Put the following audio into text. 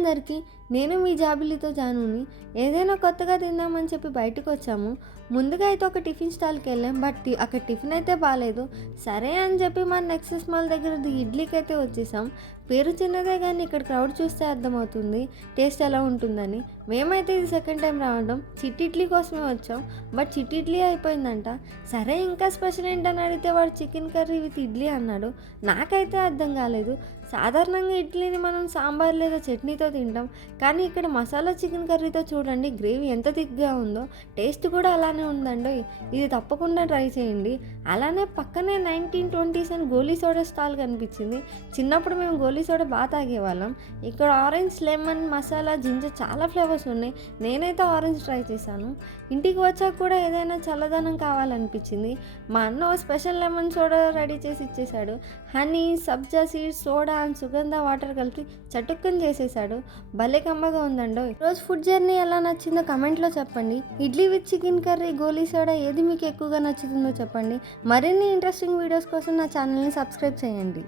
అందరికీ, నేను మీ జాబిలితో జానుని. ఏదైనా కొత్తగా తిందామని చెప్పి బయటకు వచ్చాము. ముందుగా అయితే ఒక టిఫిన్ స్టాల్కి వెళ్ళాం, బట్ అక్కడ టిఫిన్ అయితే బాగాలేదు. సరే అని చెప్పి మన నెక్సెస్ మాల్ దగ్గర ఇడ్లీకి అయితే వచ్చేసాం. పేరు చిన్నదే కానీ ఇక్కడ క్రౌడ్ చూస్తే అర్థమవుతుంది టేస్ట్ ఎలా ఉంటుందని. మేమైతే ఇది సెకండ్ టైం రావడం చిట్టి ఇడ్లీ కోసమే వచ్చాం, బట్ చిట్టి ఇడ్లీ అయిపోయిందంట. సరే ఇంకా స్పెషల్ ఏంటని అడిగితే వాడు చికెన్ కర్రీ విత్ ఇడ్లీ అన్నాడు. నాకైతే అర్థం కాలేదు. సాధారణంగా ఇడ్లీని మనం సాంబార్ లేదా చట్నీతో తింటాం, కానీ ఇక్కడ మసాలా చికెన్ కర్రీతో చూడండి గ్రేవీ ఎంత థిక్గా ఉందో. టేస్ట్ కూడా అలానే ఉందండి. ఇది తప్పకుండా ట్రై చేయండి. అలానే పక్కనే 1920s అని గోలీ సోడా స్టాల్ కనిపించింది. చిన్నప్పుడు మేము గోలీ సోడా బాగా తాగేవాళ్ళం. ఇక్కడ ఆరెంజ్, లెమన్, మసాలా, జింజర్ చాలా ఫ్లేవర్స్ ఉన్నాయి. నేనైతే ఆరెంజ్ ట్రై చేశాను. ఇంటికి వచ్చాక కూడా ఏదైనా చల్లదనం కావాలనిపించింది. మా అన్న స్పెషల్ లెమన్ సోడా రెడీ చేసి ఇచ్చేశాడు. Honey, sabja seeds, soda and సుగంధ వాటర్ కలిపి చటుక్కని చేసేసాడు. భలే కమ్మగా ఉందండో. రోజు ఫుడ్ జర్నీ ఎలా నచ్చిందో కమెంట్లో చెప్పండి. Idli with chicken curry, Goli soda ఏది మీకు ఎక్కువగా నచ్చుతుందో చెప్పండి. మరిన్ని ఇంట్రెస్టింగ్ వీడియోస్ కోసం నా ఛానల్ని సబ్స్క్రైబ్ చేయండి.